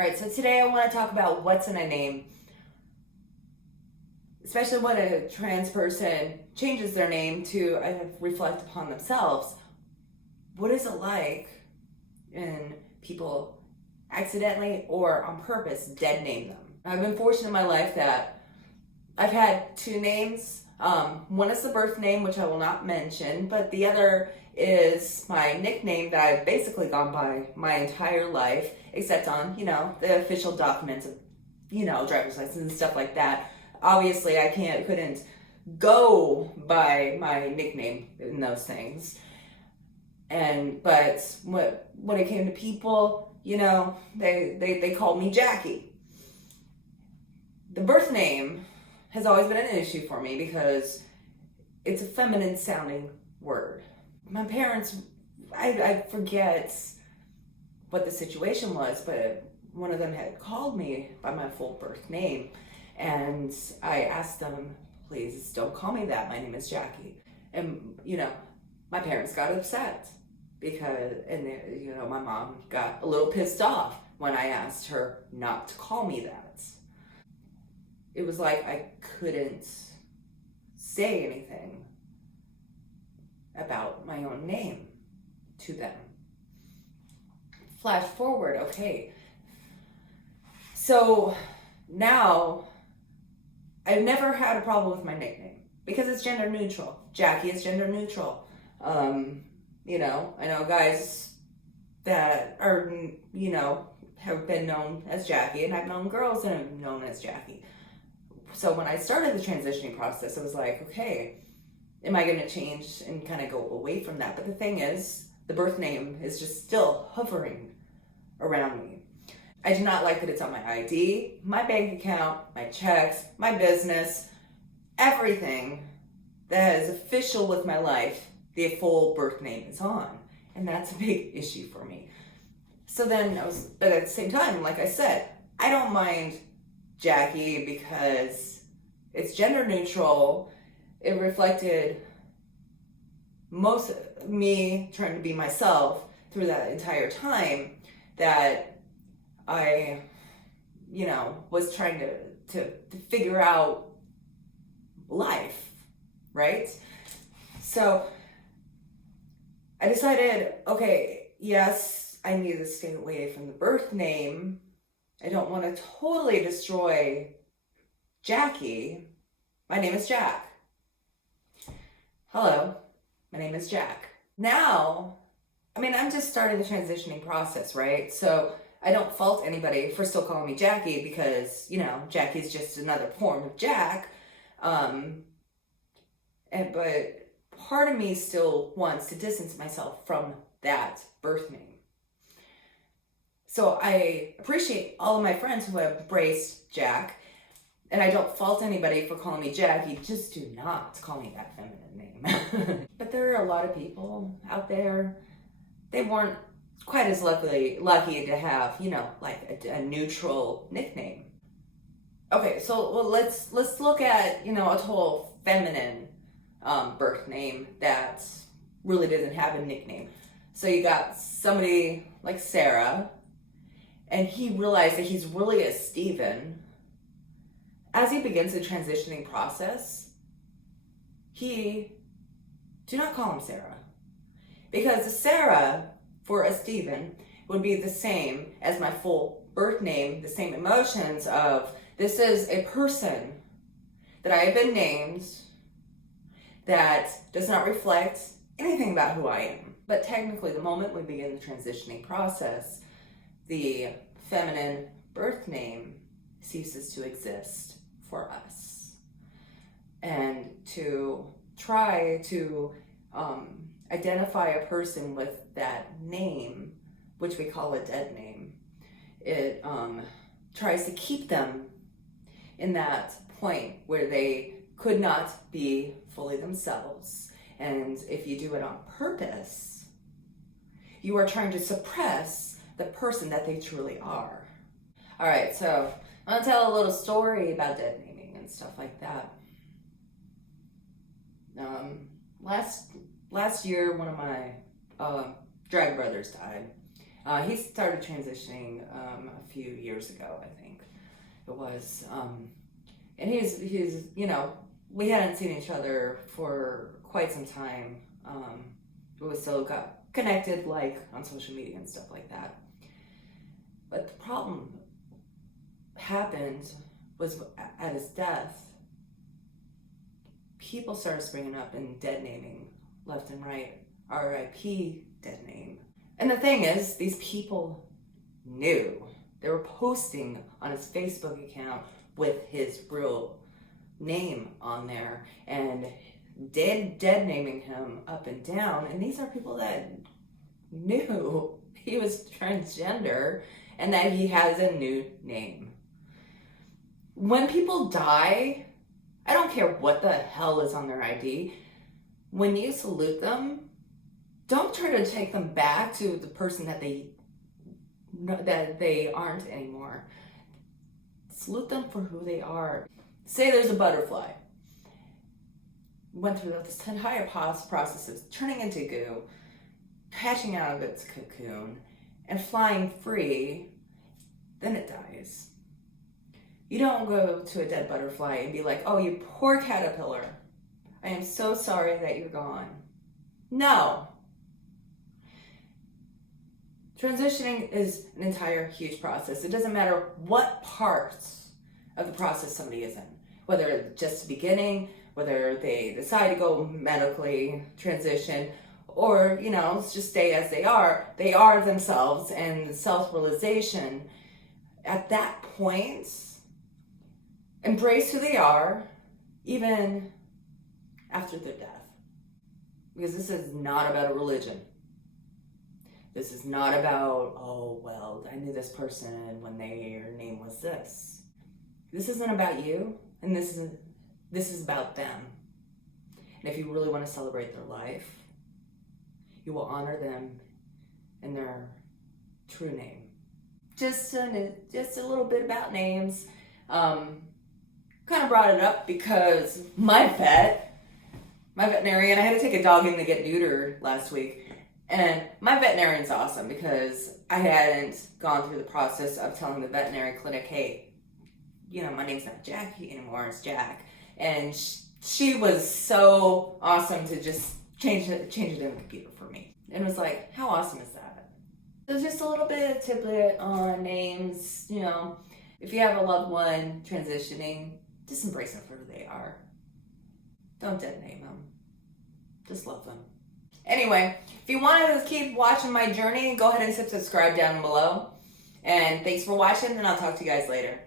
All right, so today I want to talk about what's in a name, especially when a trans person changes their name to reflect upon themselves. What is it like when people accidentally or on purpose dead name them? I've been fortunate in my life that I've had two names. One is the birth name, which I will not mention, but the other is my nickname that I've basically gone by my entire life, except on, the official documents of, driver's license and stuff like that. Obviously, I couldn't go by my nickname in those things. But when it came to people, they called me Jackie. The birth name has always been an issue for me because it's a feminine sounding word. My parents, I forget what the situation was, but one of them had called me by my full birth name, and I asked them, please don't call me that, my name is Jackie. And my parents got upset because, my mom got a little pissed off when I asked her not to call me that. It was like I couldn't say anything about my own name to them. Flash forward, okay. So now I've never had a problem with my nickname because it's gender neutral. Jackie is gender neutral. I know guys that are, have been known as Jackie, and I've known girls that have been known as Jackie. So when I started the transitioning process, I was like, okay, am I going to change and kind of go away from that? But the thing is, the birth name is just still hovering around me. I do not like that it's on my ID, my bank account, my checks, my business, everything that is official with my life, the full birth name is on. And that's a big issue for me. So then but at the same time, like I said, I don't mind Jackie because it's gender neutral. It reflected most of me trying to be myself through that entire time that I, was trying to figure out life, right? So I decided, okay, yes, I need to stay away from the birth name. I don't want to totally destroy Jackie. My name is Jack. Hello, my name is Jack. Now, I'm just starting the transitioning process, right? So I don't fault anybody for still calling me Jackie because, Jackie's just another form of Jack. But part of me still wants to distance myself from that birth name. So I appreciate all of my friends who have embraced Jack, and I don't fault anybody for calling me Jackie. Just do not call me that feminine name. But there are a lot of people out there, they weren't quite as lucky to have, like a neutral nickname. Okay, so let's look at, a total feminine birth name that really doesn't have a nickname. So you got somebody like Sarah, and he realized that he's really a Steven. As he begins the transitioning process, do not call him Sarah. Because a Sarah for a Steven would be the same as my full birth name, the same emotions of, this is a person that I have been named that does not reflect anything about who I am. But technically, the moment we begin the transitioning process, the feminine birth name ceases to exist for us. And to try to identify a person with that name, which we call a dead name, it tries to keep them in that point where they could not be fully themselves. And if you do it on purpose, you are trying to suppress the person that they truly are. All right, so I'm gonna tell a little story about dead naming and stuff like that. Last year, one of my drag brothers died. He started transitioning a few years ago, I think it was. And he's we hadn't seen each other for quite some time. But we still got connected, like on social media and stuff like that. But the problem happened was at his death, people started springing up and dead naming left and right. R.I.P. dead name. And the thing is, these people knew. They were posting on his Facebook account with his real name on there and dead naming him up and down. And these are people that knew he was transgender and that he has a new name. When people die, I don't care what the hell is on their ID. When you salute them, don't try to take them back to the person that they aren't anymore. Salute them for who they are. Say there's a butterfly. Went through this entire process of turning into goo, hatching out of its cocoon, and flying free. Then it dies. You don't go to a dead butterfly and be like, oh, you poor caterpillar. I am so sorry that you're gone. No. Transitioning is an entire huge process. It doesn't matter what parts of the process somebody is in, whether it's just the beginning, whether they decide to go medically transition, or, just stay as they are themselves, and self-realization. At that point, embrace who they are, even after their death. Because this is not about a religion. This is not about, oh, well, I knew this person when their name was this. This isn't about you, and this is about them. And if you really want to celebrate their life, you will honor them in their true name. Just a little bit about names. Kind of brought it up because my veterinarian, I had to take a dog in to get neutered last week. And my veterinarian's awesome because I hadn't gone through the process of telling the veterinary clinic, hey, my name's not Jackie anymore, it's Jack. And she was so awesome to just change it in the computer for me. And was like, how awesome is that? So just a little bit of tidbit on names, if you have a loved one transitioning, just embrace them for who they are. Don't dead name them. Just love them. Anyway, if you want to keep watching my journey, go ahead and subscribe down below. And thanks for watching, and I'll talk to you guys later.